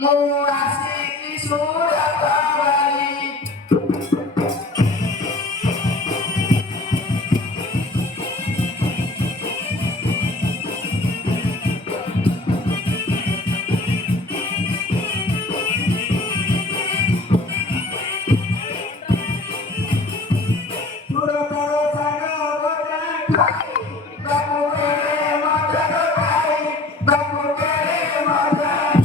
Muasiki sudah kembali. Sudah terlaksana berjalan. Baku kere mata terkait. Baku kere mata.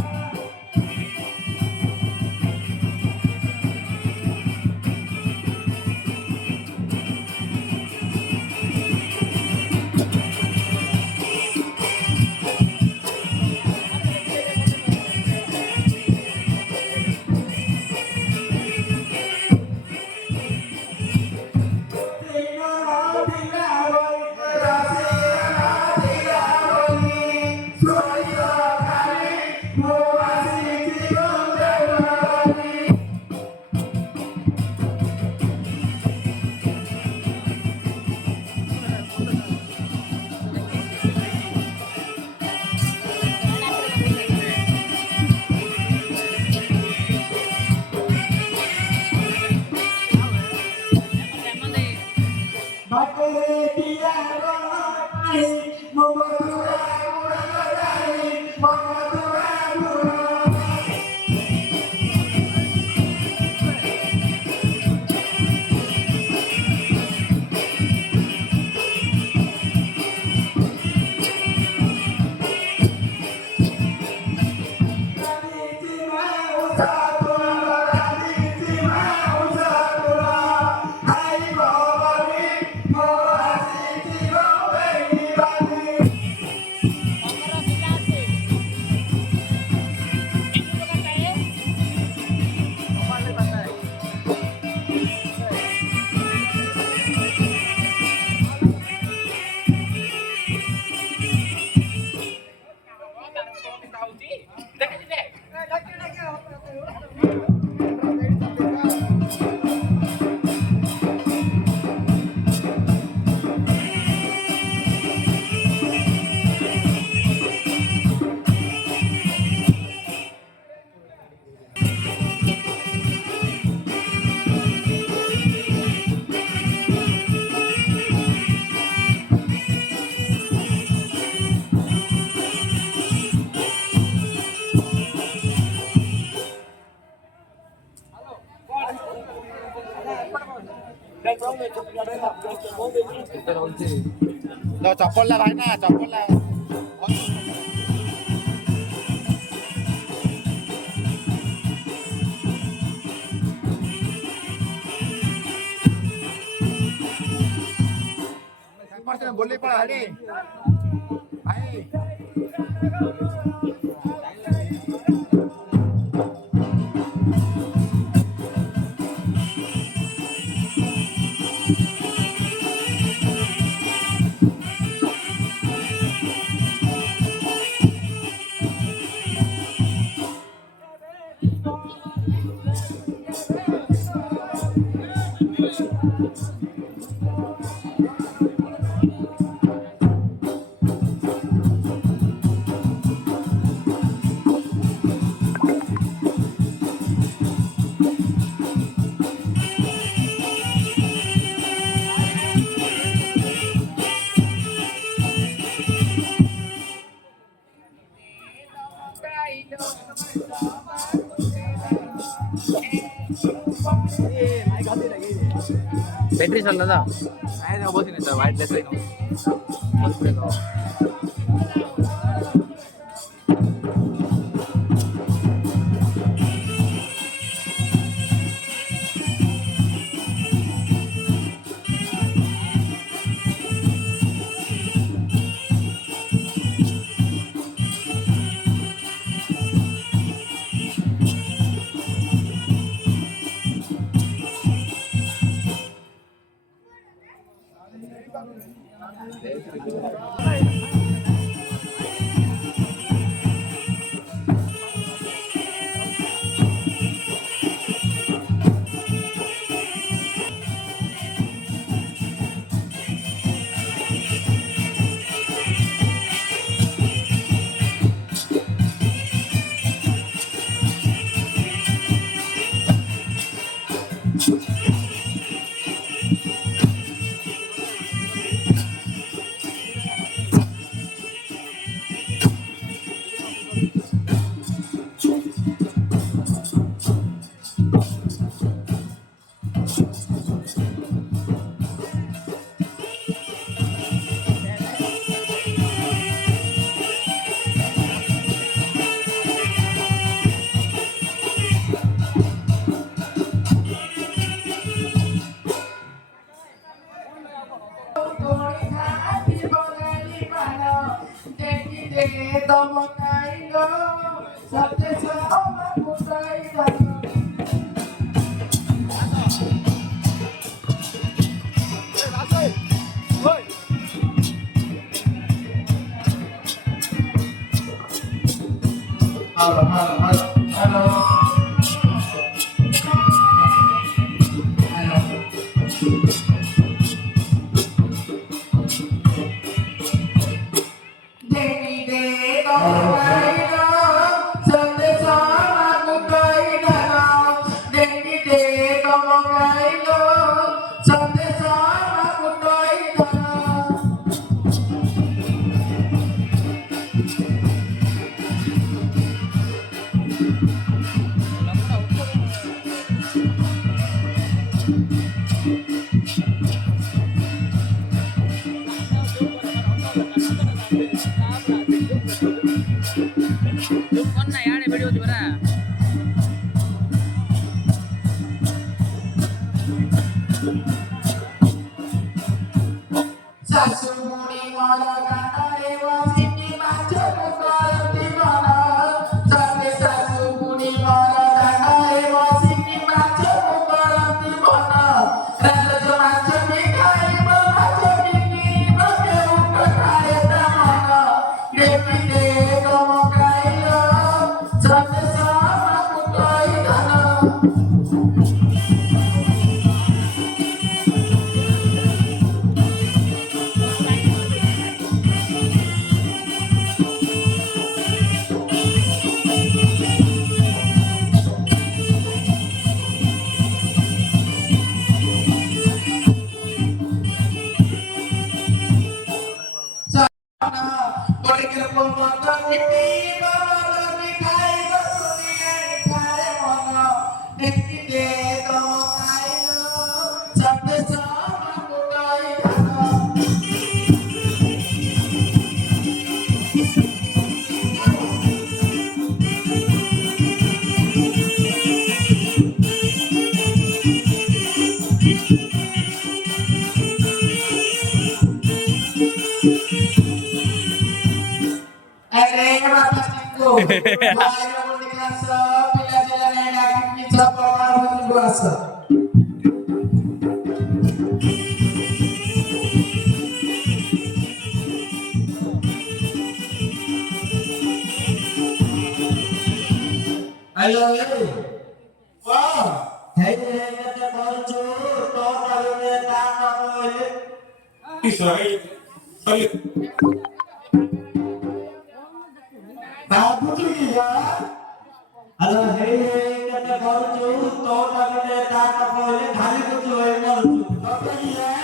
लो चप्पल ला भाई ना चप्पल ला बोलले पण आले आहे बैटरी चल रहा था आया था बहुत ही नहीं था white less Hey. Tomakaino, Sate sama Kusaidano. Halo, halo, halo, halo. Halo. Deni de Tomakaino, Sate sama Kusaidano. Deni de Tomakaino, Sate sama Kusaidano. कौन ना यार वीडियो जो बना Sasumuni mala kantare wasini macamu karati mana. Sate sasumuni mala kantare wasini macamu karati mana. Rasa macam ni kai macam ni macam bukan mana. Dewi de kamu kaya sate sama kutai dana. Berikan pemotong ini bawa mikai berdunia mikai mana ini deh kamu kaya sampai sama kutai dana. Akhirnya batas itu, bahaya komunikasi, bila jalan yang aktif bisa pengaruh kuasa. Halo, wah, hei kita koncu, toh kalau dia tak mau ini. Babu tu ya. Halo, hei kita koncu, toh kalau dia tak mau ini, hari tu cuy koncu. Apa ya?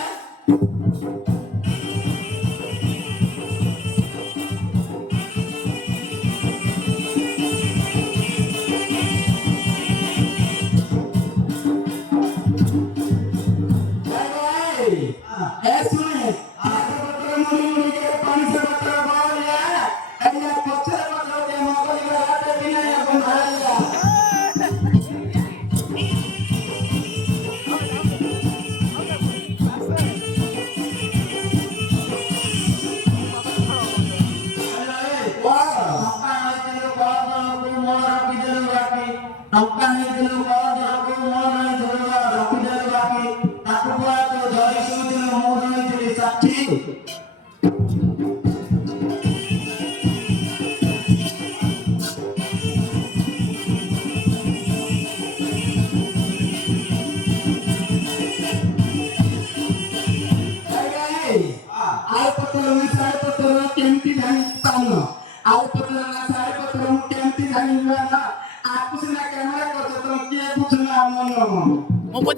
mau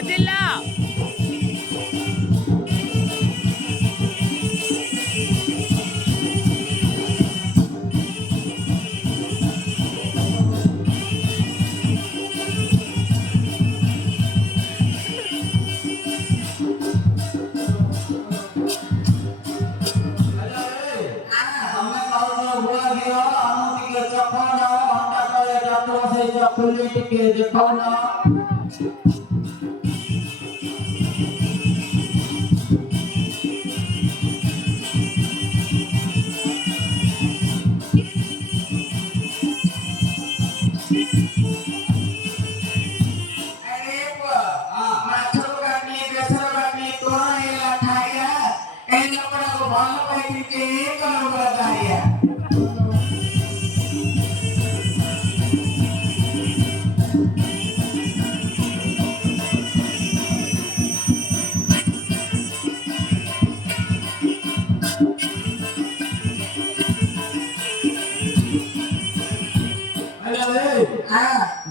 putih lah अरे माछर काटली बेसर काटली तोरा एला खाया ए लपड़ा को भालो पाई के कलम लगाया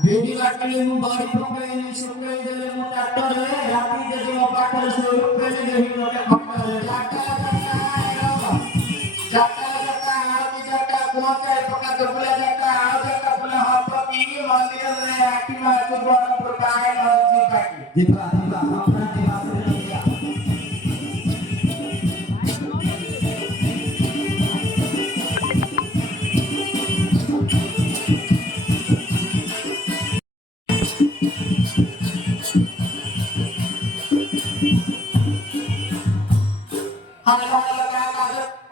भेड़ी काटली मु बाड़ी पकई नि सुकई देले मु ट्रैक्टर रे राती जे मो पाटर से रुपे ले ही मते फक्कर जाटा जाटा आती जाटा पहुंचाए पका दुबला जाटा आ जाटा बुला हाथ की मंदिर रे आटी मार को बड़ पर काहे न जी काटी दीपा अपना दीपा से लिया हाला लगा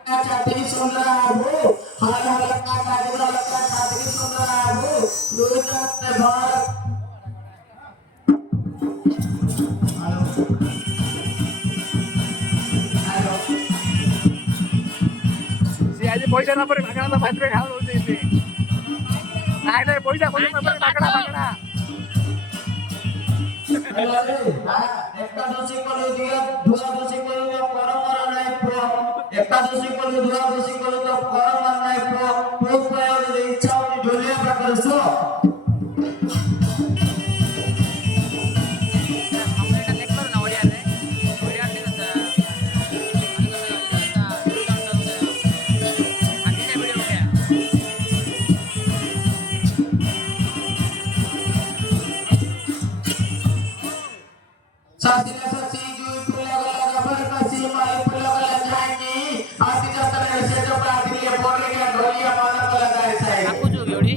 का छाती सुंदर आबो हाला लगा का छाती सुंदर आबो दुर्गत भारत हेलो ସେ ଆଜି ପଇସା ନ ପରେ ମାଗଣା ତ ଭାତରେ ଖାଉ ରହୁଛି ଏଠି ନାଇଁ ନାଇଁ ପଇସା ନ ପରେ ମାଗଣା हेलो একটা দোষী করে দিয়া দুয়া দোষী করে তো পরমার নাই প্র একটা দোষী করে দুয়া দোষী করে তো পরমার নাই প্র প্র পায় ইচ্ছা হলে ঢোলিয়া পাকলছো साथीला साथी जुई फुला गला रबर कासी माई फुला गला जाएगी आती जाता है से जो प्रार्थी लिए बोल के ढोलिया माला को लगाए साई आपको जो गेड़ी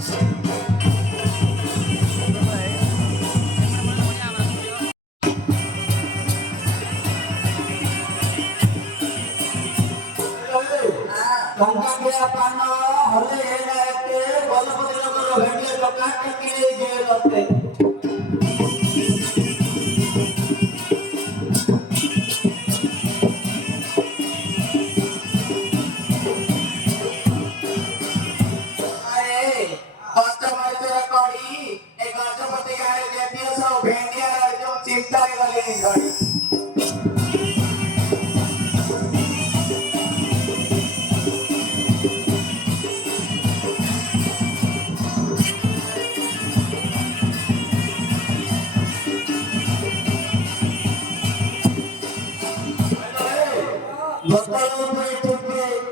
गंगा के पान हले हे के गजपति लोग भेटिए टका टकी ले जे लगते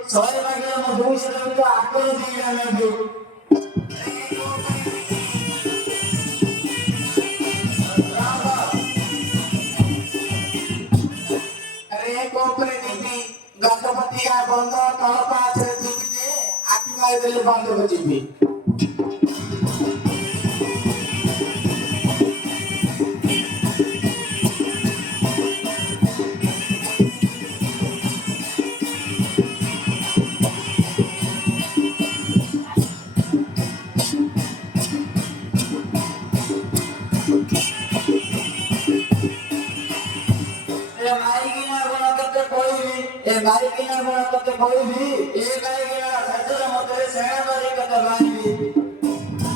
सवाल मांगे हम दो से तो आपको दिया लगे अरे कोऑपरेटिव गजपति आ बंद तल पास रे जीते आकी मार देले बंद हो जीबी भाई की ना बोला तो कोई भी एक आएगा सच्चा मोटे सेना वाली का दबाई भी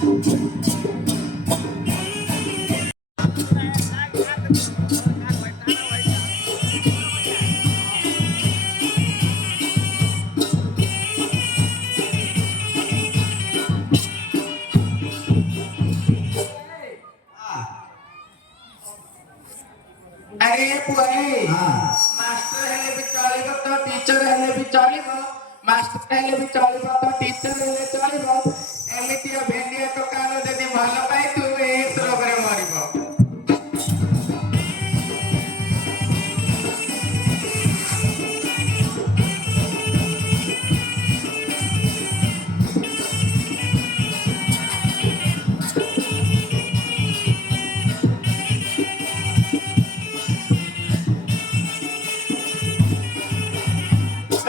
अरे पुआई मास्टर हेले भी चलिबो तो टीचर हेले भी चलिबो मास्टर हेले भी चलिबो तो टीचर हेले चलिबो एमिति भेंडिया तो कालो जदी भलो पाई तू ए रोगरे मरिबो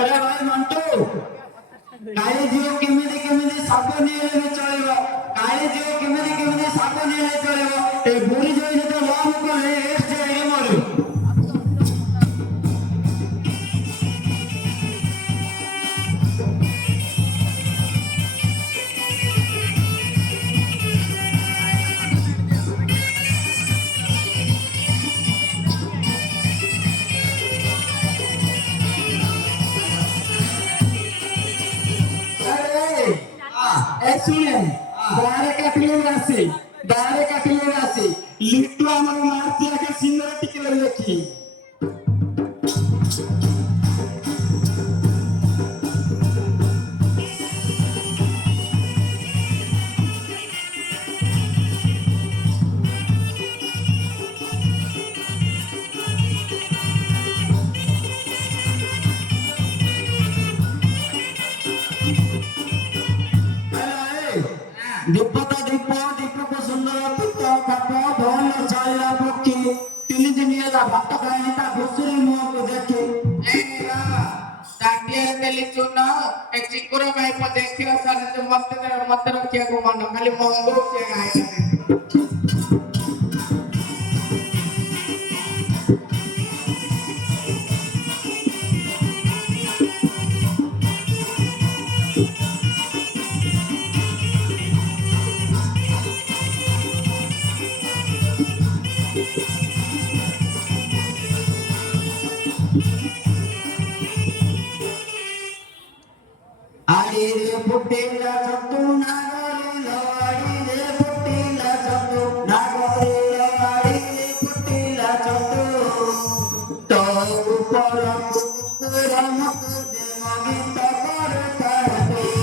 अरे भाई मंटू गाड़ी जीव केमिति सब କାଳେ ଯେ କେମିତି ସାବଧାନ ହେଲେ ଚଳିବ ଏ ବୁଢୀ ଯୋଉ ଯେତେ ଲଭ କଲେ ସେ ମରୁ ଶୁଣେ ଗାଁରେ କାଟିଲେ ଆସି ଲିଟୁ ଆମର ମାରୁଛି ଆଗେ ସିନ୍ଦର ଟିକେ ଦେଖି ଦୀପକ ସୁନ୍ଦର ପିତ କାପ ଭଲ ଚାଳିଲା ପକ୍ଷୀ 3 ଦିନ ହେଲା ଭାତ ଖାଇନି ତା ଘୁଷୁରୀ ମୁହଁକୁ ଦେଖି ଚୁନ ଏ ଚିକୁର ମାଇପ ଦେଖିବ ସାର ମତେ ରଖିବାକୁ ମନ ଖାଲି ମଙ୍ଗଉଛି ଆଡ଼ିରେ ଫୁଟିଲା ଚତୁ ନାଗରେ ଆଡ଼ିରେ ଫୁଟିଲା ଚତୁ ନାଗରେ ଆଡ଼ିରେ ଫୁଟିଲା ଚତୁ ତ ଉପର କୁକୁର ମକୁ ଗୀତ କରୁଥାଏ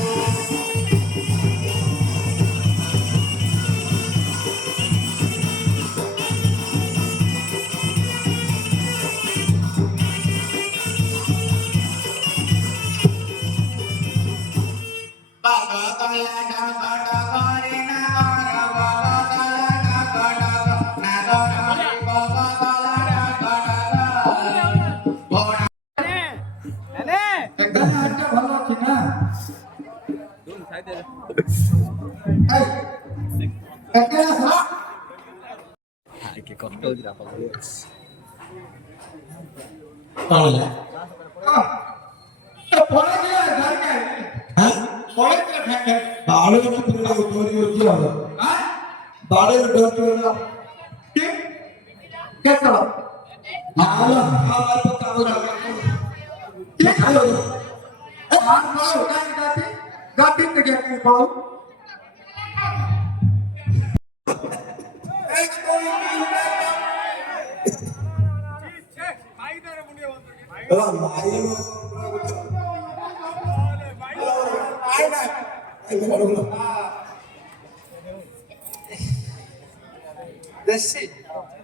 ଦେଶୀ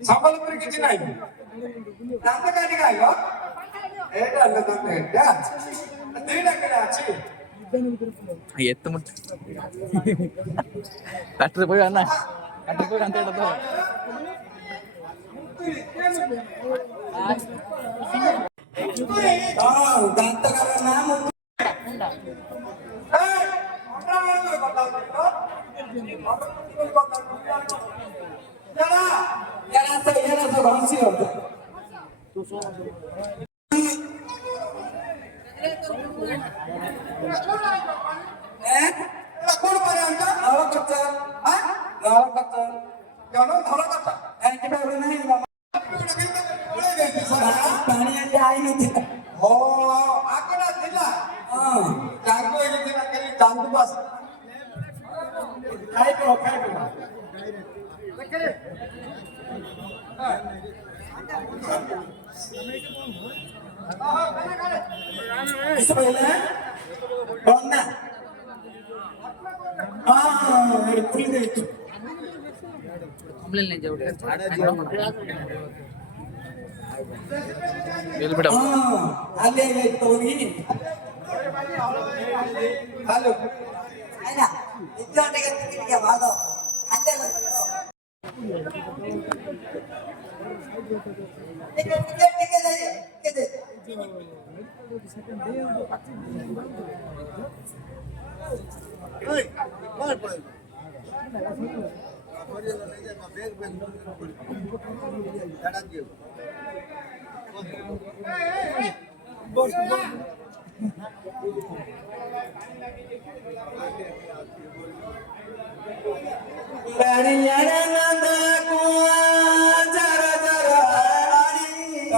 ସମ୍ବଲପୁରୀ କିଛି ନାହିଁ ଦାନ୍ତ କାଟି ଖାଇବ ଏଇଟା ହେଲେ ଦାନ୍ତ ଏଇଟା ଦୁଇଟା କେଡ଼େ ଅଛି ಎತ್ತು ಮುಟ್ಟ ಕಟ್ಟರೆ போய் ಅಣ್ಣ ಕಟ್ಟರೆ போய் ಅಂತ ಹೇಳೋದು ଦାନ୍ତକାର ନାମ ଭାଷି ପାଣି ଆଇନଥିଲା ಕಂಪ್ಲೇಂಟ್ नहीं जाओगे ಅಲ್ಲೇ ಹೋಗಿ ಹಲೋ ಆಯ್ತಾ ಇದ್ದೊಂದಿಗೆ ಭಾಗ ಅಲ್ಲೇ राणीयाला नंद कुआ जरा जरा राणी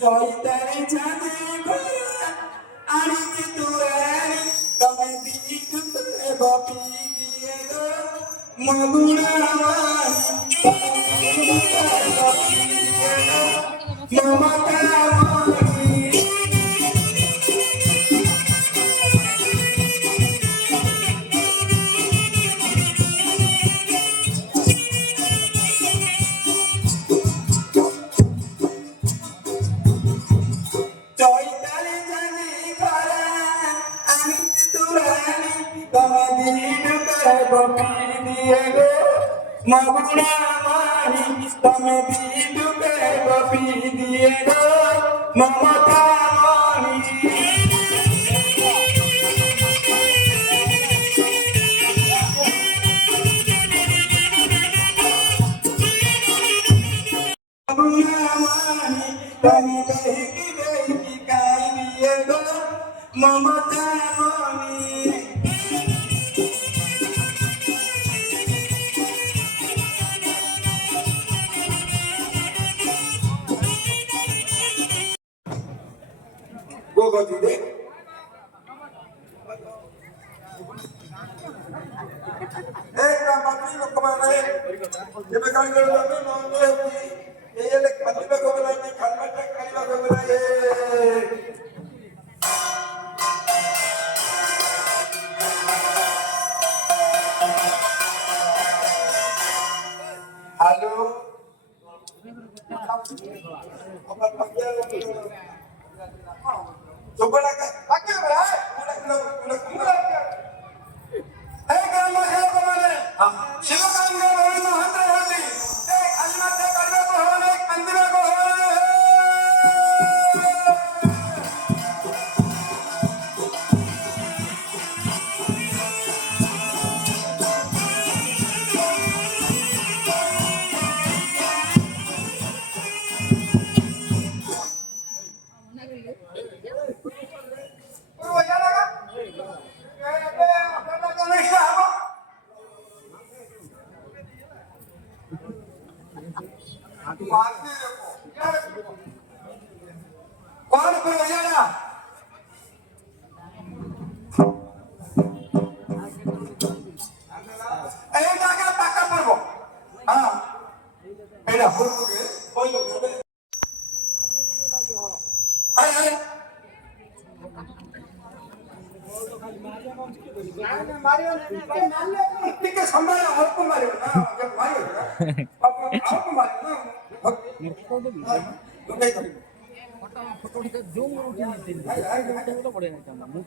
Joytare chane gora ani turani tame dikute gopi diye go maguna mamata mani Joytare chane gora ani turani tame dikute gopi diye go maguna mani tame dikute gopi diye go mamata mani Mamata mami go go dide ekta matri ko kamane jebe kali karo ame nonde hoki eyele khaliba ko belaye khalmata khaliba ko belaye Halo. Apa pakai? Coba lagi. Pakai berapa? Udah. Eh kalau saya kemana? Silakan kalau mau hantar hati. Kalimat kalimat kohone, mandira kohone. कौन कोई हो जाना ए जाके टाका पड़बो हां एडा होलुगे आय Mario टिके संभाल और को मारियो ना जब मारियो आप मारियो ना फोटो उठा जूम उठी नहीं थी पड़े नहीं मुंह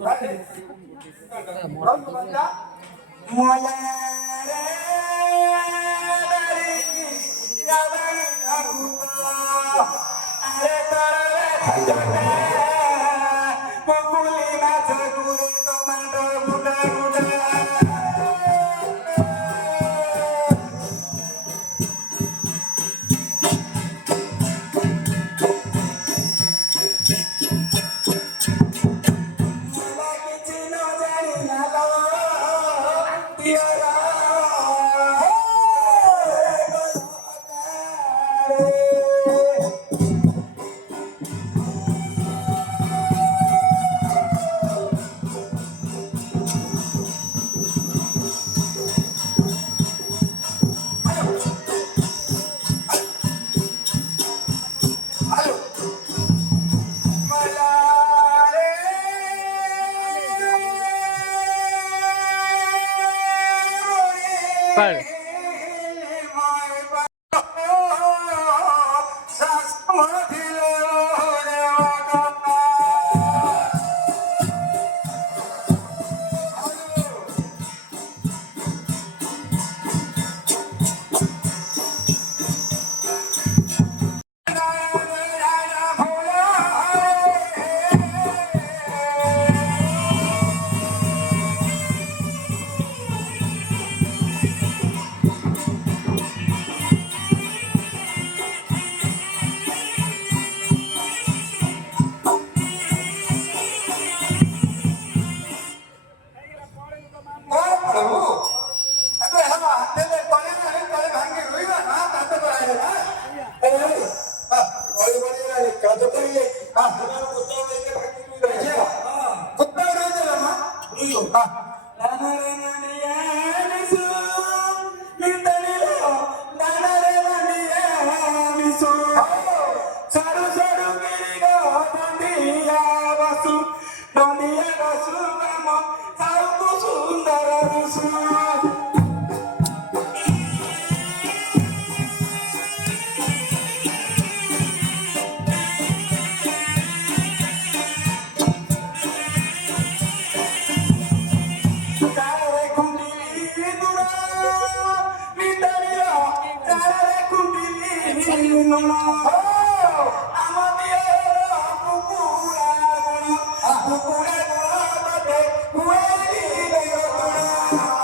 मोला पर दानरे मंडिया निसू मितळीलो दानरे मंडिया निसू सारू सारू गिरी गो डोंडिया बसू गाम साऊ सुंदर रुसू चारे कुंडली दुना मितळीलो चारे कुंडली नुना आमदियो कुकुरा गुण बटे कुएली बेगोना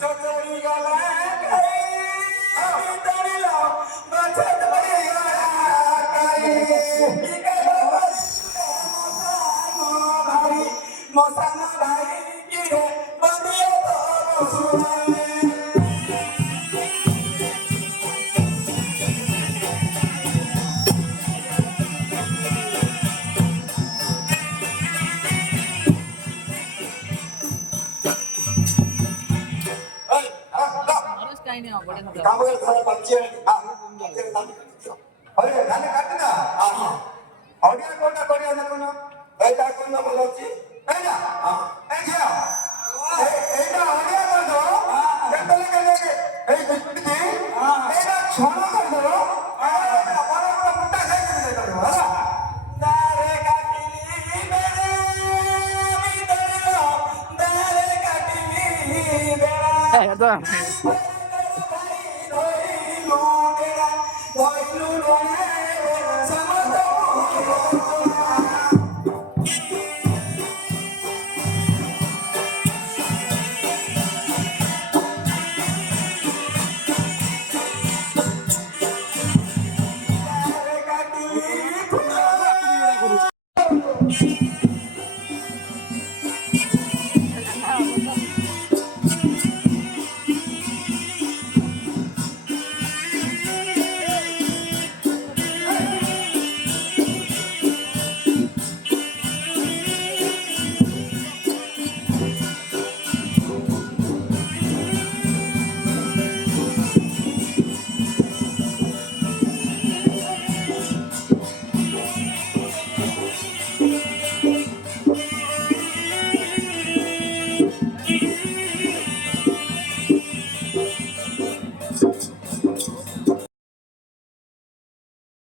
चोचरी गला मितळीलो बचत मोसाना भाई किरे बंदियो तो सुनाई खरंच काही नाही अवघड आहे. कामगार खाना पाहिजे अरे गाणे काट ना ऑडिओ कोणता कोणी कोण ऐका कोण बोलायची है ना ए घ्या एटा ऑडिओ बोलतो गंटले गेले ए किती एटा छोडा करतो बरोबर मुट्टा खायचं करतो हा दारे काटिली बेरे मितळीलो दारे काटिली बेरा काय आता धोइलू डेरा धोइलू डोळे